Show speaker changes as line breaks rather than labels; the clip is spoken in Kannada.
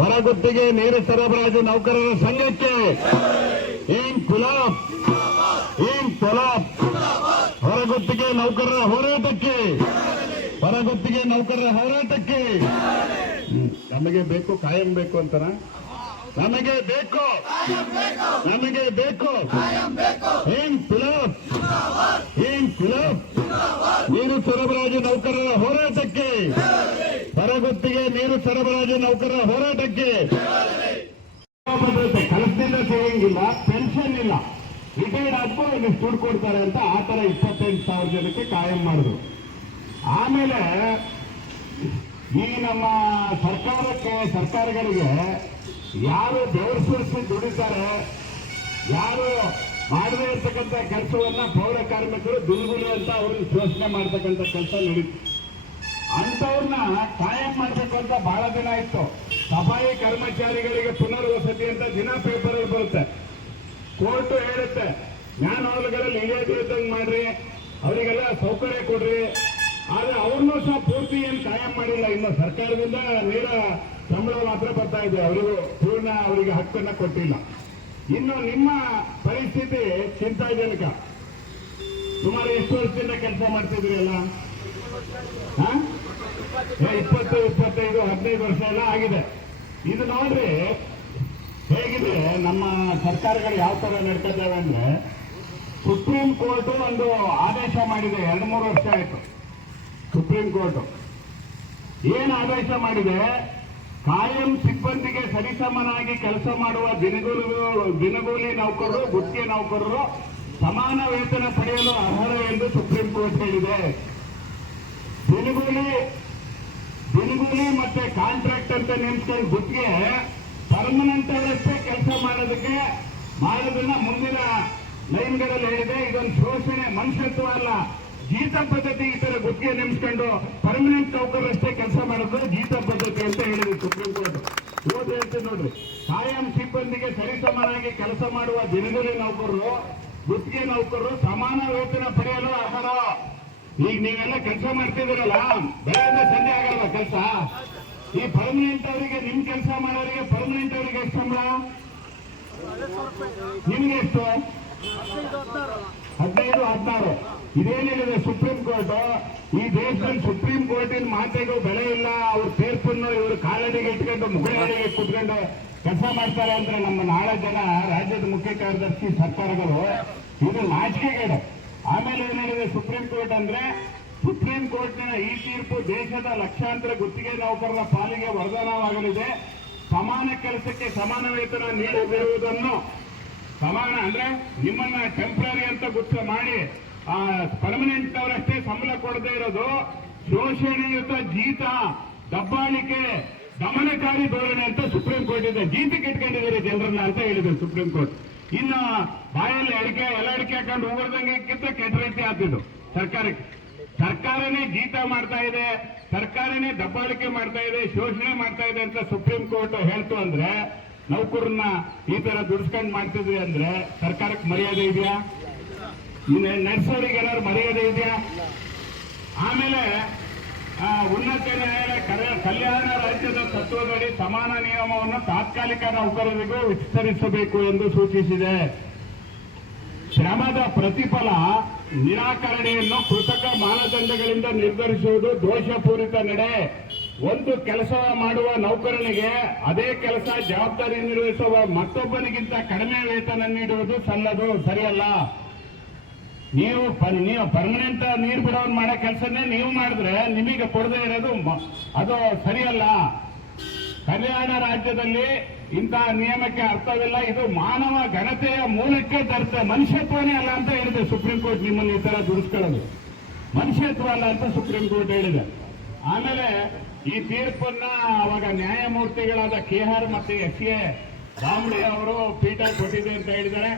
ಹೊರಗುತ್ತಿಗೆ ನೀರು ಸರಬರಾಜು ನೌಕರರ ಸಂಘಕ್ಕೆ. ಏನ್ ಕುಲಾಬ್ ಏನ್ ಕುಲಾಬ್ ಹೊರಗುತ್ತಿಗೆ ನೌಕರರ ಹೋರಾಟಕ್ಕೆ. ಹೊರಗುತ್ತಿಗೆ ನೌಕರರ ಹೋರಾಟಕ್ಕೆ. ನಮಗೆ ಬೇಕು, ಕಾಯಂ ಬೇಕು ಅಂತಾರ ನಮಗೆ ಬೇಕು. ನಮಗೆ ಬೇಕು. ಏನ್ ಕುಲಾಬ್ ಏನ್ ಕುಲಾಬ್ ನೀರು ಸರಬರಾಜು ನೌಕರರ ಹೋರಾಟಕ್ಕೆ. ಹೊರಗುತ್ತಿಗೆ ನೀರು ಸರಬರಾಜು ನೌಕರರ ಹೋರಾಟಕ್ಕೆ ಭದ್ರತೆ ಸೇವಿಂಗ್ ಸಿಗಂಗಿಲ್ಲ ಪೆನ್ಷನ್ ಇಲ್ಲ. ರಿಟೈರ್ಡ್ ಆದ್ಮೇಲೆ ನೀವು ದುಡ್ಡು ಕೊಡ್ತಾರೆ ಅಂತ ಆ ತರ ಇಪ್ಪತ್ತೆಂಟು ಸಾವಿರ ಜನಕ್ಕೆ ಕಾಯಂ ಮಾಡಿದ್ರು. ಆಮೇಲೆ ಈ ನಮ್ಮ ಸರ್ಕಾರಕ್ಕೆ, ಸರ್ಕಾರಗಳಿಗೆ ಯಾರು ಬೆವರು ಸುರಿಸಿ ದುಡಿತಾರೆ, ಯಾರು ಮಾಡದೇ ಇರತಕ್ಕಂಥ ಕೆಲಸವನ್ನ ಪೌರ ಕಾರ್ಮಿಕರು ದುರ್ಗುಲಿ ಅಂತ ಅವ್ರಿಗೆ ಶೋಷಣೆ ಮಾಡ್ತಕ್ಕಂಥ ಕೆಲಸ ನಡೀತು ಅಂತವ್ರನ್ನ ಕಾಯಂ ಮಾಡಬೇಕು ಅಂತ ಬಹಳ ದಿನ ಇತ್ತು ಸಫಾಯಿ ಕರ್ಮಚಾರಿಗಳಿಗೆ ಪುನರ್ವಸತಿ ಅಂತ ದಿನ ಪೇಪರ್ ಅಲ್ಲಿ ಬರುತ್ತೆ. ಕೋರ್ಟ್ ಹೇಳುತ್ತೆ ಜ್ಞಾನವಲಗಳಲ್ಲಿ ಇಳಿಯೋದಿದ್ದಂಗೆ ಮಾಡ್ರಿ, ಅವರಿಗೆಲ್ಲ ಸೌಕರ್ಯ ಕೊಡ್ರಿ. ಆದ್ರೆ ಅವ್ರನ್ನೂ ಸಹ ಪೂರ್ತಿ ಏನು ಕಾಯಂ ಮಾಡಿಲ್ಲ. ಇನ್ನು ಸರ್ಕಾರದಿಂದ ನೇರ ಸಂಬಳ ಮಾತ್ರ ಬರ್ತಾ ಇದೆ. ಅವರಿಗೂ ಪೂರ್ಣ ಅವರಿಗೆ ಹಕ್ಕನ್ನ ಕೊಟ್ಟಿಲ್ಲ. ಇನ್ನು ನಿಮ್ಮ ಪರಿಸ್ಥಿತಿ ಚಿಂತಾಜನಕ. ಸುಮಾರು ಎಷ್ಟು ವರ್ಷದಿಂದ ಕೆಲಸ ಮಾಡ್ತಿದ್ರಿ ಎಲ್ಲ? ಇಪ್ಪತ್ತು, ಇಪ್ಪತ್ತೈದು, ಹದಿನೈದು ವರ್ಷ ಎಲ್ಲ ಆಗಿದೆ. ಇದು ನೋಡ್ರಿ, ಹೇಗಿದೆ, ನಮ್ಮ ಸರ್ಕಾರಗಳು ಯಾವ ತರ ನಡ್ಕೊತೇವೆ ಅಂದ್ರೆ ಸುಪ್ರೀಂ ಕೋರ್ಟ್ ಒಂದು ಆದೇಶ ಮಾಡಿದೆ, ಎರಡು, ಮೂರು ವರ್ಷ ಆಯ್ತು. ಸುಪ್ರೀಂ ಕೋರ್ಟ್ ಏನ್ ಆದೇಶ ಮಾಡಿದೆ? ಕಾಯಂ ಸಿಬ್ಬಂದಿಗೆ ಸರಿಸಮನಾಗಿ ಕೆಲಸ ಮಾಡುವ ದಿನಗೂಲಿ ದಿನಗೂಲಿ ನೌಕರರು, ಗುತ್ತಿಗೆ ನೌಕರರು ಸಮಾನ ವೇತನ ಪಡೆಯಲು ಅರ್ಹರು ಎಂದು ಸುಪ್ರೀಂ ಕೋರ್ಟ್ ಹೇಳಿದೆ. ದಿನಗೂಲಿ ಮತ್ತೆ ಕಾಂಟ್ರಾಕ್ಟ್ ಅಂತ ನೇಮಿಸ್ಕೊಂಡು ಗುತ್ತಿಗೆ ಪರ್ಮನೆಂಟ್ ಅವರಷ್ಟೇ ಕೆಲಸ ಮಾಡೋದಕ್ಕೆ ಮಾಡೋದನ್ನ ಮುಂದಿನ ಲೈನ್ಗಳಲ್ಲಿ ಹೇಳಿದೆ. ಇದೊಂದು ಶೋಷಣೆ ಮನುಷ್ಯತ್ವ ಅಲ್ಲ. ಜೀತ ಪದ್ಧತಿ ಈ ತರ ಗುತ್ತಿಗೆ ನೇಮಿಸ್ಕೊಂಡು ಪರ್ಮನೆಂಟ್ ನೌಕರರಷ್ಟೇ ಕೆಲಸ ಮಾಡೋದು ಜೀತ ಪದ್ಧತಿ ಅಂತ ಹೇಳಿದೆ ಸುಪ್ರೀಂ ಕೋರ್ಟ್. ಇವತ್ತು ಹೇಳ್ತೀನಿ ನೋಡ್ರಿ. ಕಾಯಂ ಸಿಬ್ಬಂದಿಗೆ ಸರಿಸಮಾನಾಗಿ ಕೆಲಸ ಮಾಡುವ ದಿನಗೂಲಿ ನೌಕರರು, ಗುತ್ತಿಗೆ ನೌಕರರು ಸಮಾನ ವೇತನ ಪಡೆಯಲು ಅರ್ಹರು? ಈಗ ನೀವೆಲ್ಲ ಕೆಲಸ ಮಾಡ್ತಿದ್ದೀರಲ್ಲ ಬೆಳಗ್ಗೆ ಸಂಜೆ ಆಗಲ್ಲ ಕೆಲಸ? ಈ ಪರ್ಮನೆಂಟ್ ಅವರಿಗೆ ನಿಮ್ ಕೆಲಸ ಮಾಡೋರಿಗೆ ಪರ್ಮನೆಂಟ್ ಅವರಿಗೆ ಎಷ್ಟು ಸಂಬಳ? ನಿಮ್ಗೆ ಎಷ್ಟು? ಹದಿನೈದು, ಹದಿನಾರು. ಇದೇನಿದೆ ಸುಪ್ರೀಂ ಕೋರ್ಟ್ ಈ ದೇಶದಲ್ಲಿ ಸುಪ್ರೀಂ ಕೋರ್ಟಿನ ಮಾತೆಗೆ ಬೆಲೆ ಇಲ್ಲ. ಅವ್ರ ತೀರ್ಪನ್ನು ಇವರು ಕಾಲಡಿಗೆ ಇಟ್ಕೊಂಡು ಮುಖಂಡಿಗೆ ಕುತ್ಕೊಂಡು ಕೆಲಸ ಮಾಡ್ತಾರೆ ಅಂದ್ರೆ ನಮ್ಮ ನಾಳೆ ಜನ ರಾಜ್ಯದ ಮುಖ್ಯ ಕಾರ್ಯದರ್ಶಿ ಸರ್ಕಾರಗಳು, ಇದು ನಾಚಿಕೆಗೇಡು. ಆಮೇಲೆ ಏನಾಗಿದೆ ಸುಪ್ರೀಂ ಕೋರ್ಟ್ ಅಂದ್ರೆ, ಸುಪ್ರೀಂ ಕೋರ್ಟ್ನ ಈ ತೀರ್ಪು ದೇಶದ ಲಕ್ಷಾಂತರ ಗುತ್ತಿಗೆ ನೌಕರರ ಪಾಲಿಗೆ ವರದಾನವಾಗಲಿದೆ. ಸಮಾನ ಕೆಲಸಕ್ಕೆ ಸಮಾನ ವೇತನ ನೀಡದಿರುವುದನ್ನು ಸಮಾನ ಅಂದ್ರೆ ನಿಮ್ಮನ್ನ ಟೆಂಪ್ರರಿ ಅಂತ ಗುಪ್ತ ಮಾಡಿ, ಆ ಪರ್ಮನೆಂಟ್ ಅವರಷ್ಟೇ ಸಂಬಳ ಕೊಡದೇ ಇರೋದು ಶೋಷಣೆಯುತ ಜೀತ, ದಬ್ಬಾಳಿಕೆ, ದಮನಕಾರಿ ಧೋರಣೆ ಅಂತ ಸುಪ್ರೀಂ ಕೋರ್ಟ್ ಇದೆ. ಜೀತಕ್ಕೆ ಇಟ್ಕೊಂಡಿದ್ದಾರೆ ಜನರನ್ನ ಅಂತ ಹೇಳಿದೆ ಸುಪ್ರೀಂ ಕೋರ್ಟ್. ಇನ್ನು ಬಾಯಲ್ಲಿ ಅಡಿಕೆ ಎಲ್ಲ ಅಡಿಕೆ ಹಾಕೊಂಡು ಹೋಗೋದಂಗೆ ಕೆಟ್ಟ ರೀತಿ ಆಗ್ತಿದ್ದು ಸರ್ಕಾರಕ್ಕೆ. ಸರ್ಕಾರನೇ ಜೀತ ಮಾಡ್ತಾ ಇದೆ, ಸರ್ಕಾರನೇ ದಬ್ಬಾಳಿಕೆ ಮಾಡ್ತಾ ಇದೆ, ಶೋಷಣೆ ಮಾಡ್ತಾ ಇದೆ ಅಂತ ಸುಪ್ರೀಂ ಕೋರ್ಟ್ ಹೇಳ್ತು ಅಂದ್ರೆ, ನೌಕರನ್ನ ಈ ತರ ದುಡಿಸ್ಕೊಂಡು ಮಾಡ್ತಿದ್ರಿ ಅಂದ್ರೆ ಸರ್ಕಾರಕ್ಕೆ ಮರ್ಯಾದೆ ಇದೆಯಾ? ನಡೆಸೋರಿಗೆ ಏನಾದ್ರು ಮರ್ಯಾದೆ ಇದೆಯಾ? ಆಮೇಲೆ ಉನ್ನತ ನ್ಯಾಯಾಲಯ ಕಲ್ಯಾಣ ರಾಜ್ಯದ ತತ್ವದಡಿ ಸಮಾನ ನಿಯಮವನ್ನು ತಾತ್ಕಾಲಿಕ ನೌಕರರಿಗೂ ವಿಸ್ತರಿಸಬೇಕು ಎಂದು ಸೂಚಿಸಿದೆ. ಶ್ರಮದ ಪ್ರತಿಫಲ ನಿರಾಕರಣೆಯನ್ನು ಕೃತಕ ಮಾನದಂಡಗಳಿಂದ ನಿರ್ಧರಿಸುವುದು ದೋಷಪೂರಿತ ನಡೆ. ಒಂದು ಕೆಲಸ ಮಾಡುವ ನೌಕರನಿಗೆ ಅದೇ ಕೆಲಸ ಜವಾಬ್ದಾರಿ ನಿರ್ವಹಿಸುವ ಮತ್ತೊಬ್ಬನಿಗಿಂತ ಕಡಿಮೆ ವೇತನ ನೀಡುವುದು ಸಲ್ಲದು, ಸರಿಯಲ್ಲ. ನೀವು ನೀವು ಪರ್ಮನೆಂಟ್ ನೀರು ಬಿಡೋನ್ ಮಾಡೋ ಕೆಲಸನೇ ನೀವು ಮಾಡಿದ್ರೆ ನಿಮಗೆ ಕೊಡದೆ ಇರೋದು ಅದು ಸರಿಯಲ್ಲ. ಕಲ್ಯಾಣ ರಾಜ್ಯದಲ್ಲಿ ಇಂತಹ ನಿಯಮಕ್ಕೆ ಅರ್ಥವಿಲ್ಲ. ಇದು ಮಾನವ ಘನತೆಯ ಮೂಲಕ್ಕೆ ತರ್ತ ಮನುಷ್ಯತ್ವನೇ ಅಲ್ಲ ಅಂತ ಹೇಳಿದೆ ಸುಪ್ರೀಂ ಕೋರ್ಟ್ ನಿಮ್ಮನ್ನು ಈ ತರ ದುಡಿಸ್ಕೊಳ್ಳೋದು ಮನುಷ್ಯತ್ವ ಅಲ್ಲ ಅಂತ ಸುಪ್ರೀಂ ಕೋರ್ಟ್ ಹೇಳಿದೆ. ಆಮೇಲೆ ಈ ತೀರ್ಪನ್ನ ಅವಾಗ ನ್ಯಾಯಮೂರ್ತಿಗಳಾದ ಕೆ ಆರ್ ಮತ್ತೆ ಎಸ್ ಎ ರಾಮ್ಡೆ ಅವರು ಪೀಠ ಕೊಟ್ಟಿದೆ ಅಂತ ಹೇಳಿದ್ದಾರೆ.